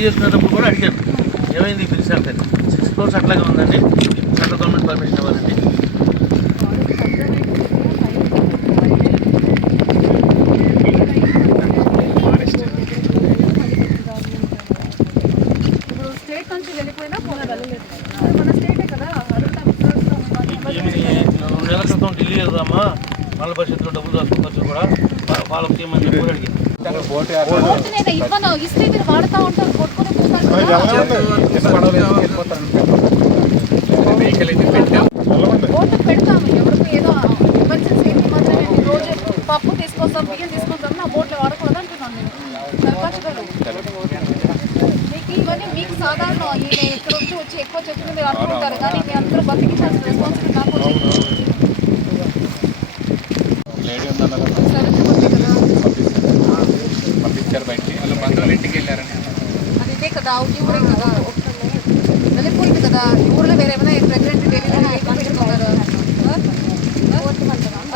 Review చేసుకునేటప్పుడు కూడా అడిగాను ఏమైంది పిలిచారు కదా 6 crores అట్లాగే ఉందండి, సెంట్రల్ గవర్నమెంట్ పర్మిషన్ ఇవ్వాలండి. ఇప్పుడు స్టేట్ నుంచి వెళ్ళిపోయినా మన స్టేటే కదా. 2 నెలల క్రితం ఢిల్లీ వెళ్దామా మండల పరిషత్తులో డబ్బులు దాచుకోవచ్చు కూడా వాళ్ళకి చేయమని చెప్పి అడిగాను. ఇస్తే మీరు వాడుతూ ఉంటారు, కొట్టుకుని పోతారు. బోర్డు పెడతాము ఎవరికి ఏదో ఎమర్జెన్సీ మాత్రమే. మేము రోజు పప్పు తీసుకొస్తాం, బియ్యం తీసుకొస్తాం, ఆ బోర్డులో వాడకూడదు అంటున్నాను నేను. సర్పంచ్ గారు మీకు ఇవన్నీ మీకు సాధారణ ఈయన ఇక్కడ వచ్చి ఎక్కువ చెప్తుంది మీరు అనుకుంటారు, కానీ మీ అందరూ బతికించాల్సిన రెస్పాన్సిబిలిటీ నాకు అది ఇదే కదా. ఈ ఊరే కదా వెళ్ళిపోయింది కదా. ఈ ఊర్లో వేరే ఏమైనా ప్రెగ్నెంట్ పెట్టుకున్నారు,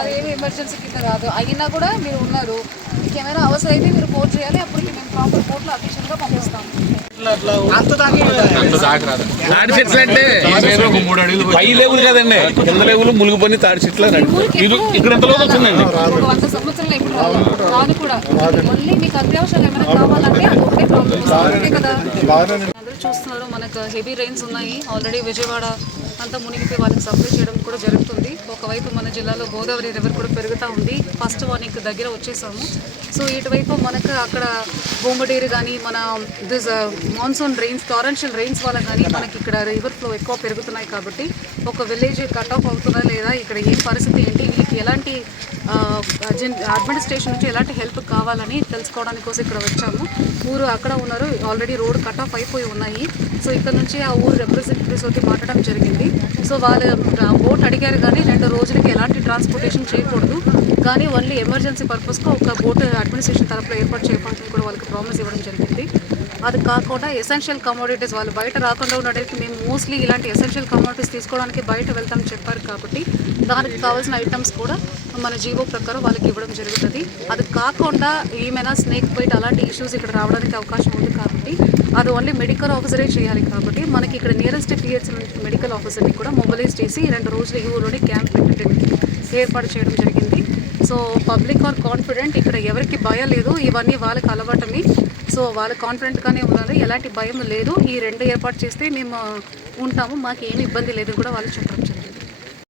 అదేమి ఎమర్జెన్సీ కింద రాదు. అయినా కూడా మీరు ఉన్నారు, ఇంకేమైనా అవసరం అయితే మీరు ఫోన్ చేయాలి. అప్పటికి మేము ప్రాపర్ కోర్టులో అఫీషియల్గా పంపిస్తాము. తాడి చెట్లు అంటే 5 లేవులు కదండి, కింద లేవులు మునిగిపోయి తాడి చెట్లు ఇక్కడ ఎంత లోతు వస్తుందండి. 100 సంవత్సరాలు ఇప్పుడు రాదు కూడా. మళ్ళీ మీకు అత్యవసరం ఏమైనా కావాలంటే ఒకటే ప్రాబ్లం కదా. అందరూ చూస్తున్నారు, మనకు హెవీ రెయిన్స్ ఉన్నాయి. ఆల్రెడీ విజయవాడ అంతా మునిగిపోయి వాళ్ళకి సప్లై చేయడం కూడా జరుగుతుంది. ఒకవైపు మన జిల్లాలో గోదావరి రివర్ కూడా పెరుగుతూ ఉంది. ఫస్ట్ వానికి దగ్గర వచ్చేసాము. సో ఇటువైపు మనకు అక్కడ బొమ్మడేరు కానీ మన this monsoon rains, torrential rains వల్ల కానీ మనకి ఇక్కడ రివర్ ఫ్లో ఎక్కువ పెరుగుతున్నాయి. కాబట్టి ఒక విలేజ్ కట్ ఆఫ్ అవుతుందా లేదా, ఇక్కడ ఏం పరిస్థితి ఏంటి, వీళ్ళకి ఎలాంటి అడ్మినిస్ట్రేషన్ నుంచి ఎలాంటి హెల్ప్ కావాలని తెలుసుకోవడానికి కోసం ఇక్కడ వచ్చాము. ఊరు అక్కడ ఉన్నారు, ఆల్రెడీ రోడ్ కట్ ఆఫ్ అయిపోయి ఉన్నాయి. సో ఇక్కడ నుంచి ఆ ఊరు రిప్రజెంటేటివ్స్ తోటి మాట్లాడడం జరిగింది. సో వాళ్ళు బోట్ అడిగారు, కానీ 2 రోజులకి ఎలాంటి ట్రాన్స్పోర్టేషన్ చేయకూడదు, కానీ ఓన్లీ ఎమర్జెన్సీ పర్పస్గా ఒక బోట్ అడ్మినిస్ట్రేషన్ తరఫున ఏర్పాటు చేయడానికి కూడా వాళ్ళకి ప్రామిస్ ఇవ్వడం జరిగింది. అది కాకుండా ఎసెన్షియల్ కమోడిటీస్ వాళ్ళు బయట రాకుండా ఉండడానికి మేము మోస్ట్లీ ఇలాంటి ఎసెన్షియల్ కమోడిటీస్ తీసుకోవడానికి బయట వెళ్తామని చెప్పారు. కాబట్టి దానికి కావాల్సిన ఐటమ్స్ కూడా మన జీవో ప్రకారం వాళ్ళకి ఇవ్వడం జరుగుతుంది. అది కాకుండా ఏమైనా స్నేక్ బైట్ అలాంటి ఇష్యూస్ ఇక్కడ రావడానికి అవకాశం ఉంది. కాబట్టి అది ఓన్లీ మెడికల్ ఆఫీసరే చేయాలి. కాబట్టి మనకి ఇక్కడ నియరెస్ట్ టీహెచ్ మెడికల్ ఆఫీసర్ని కూడా మొబిలైజ్ చేసి 2 రోజులు ఈ ఊరిలోనే క్యాంప్ పెట్టడానికి ఏర్పాటు చేయడం జరిగింది. సో పబ్లిక్ ఆర్ కాన్ఫిడెంట్, ఇక్కడ ఎవరికి భయం లేదు, ఇవన్నీ వాళ్ళకి అలవాటమి. సో వాళ్ళు కాన్ఫిడెంట్గానే ఉన్నారు, ఎలాంటి భయం లేదు. ఈ 2 ఏర్పాటు చేస్తే మేము ఉంటాము, మాకు ఏమి ఇబ్బంది లేదు కూడా వాళ్ళు చెప్పడం జరిగింది.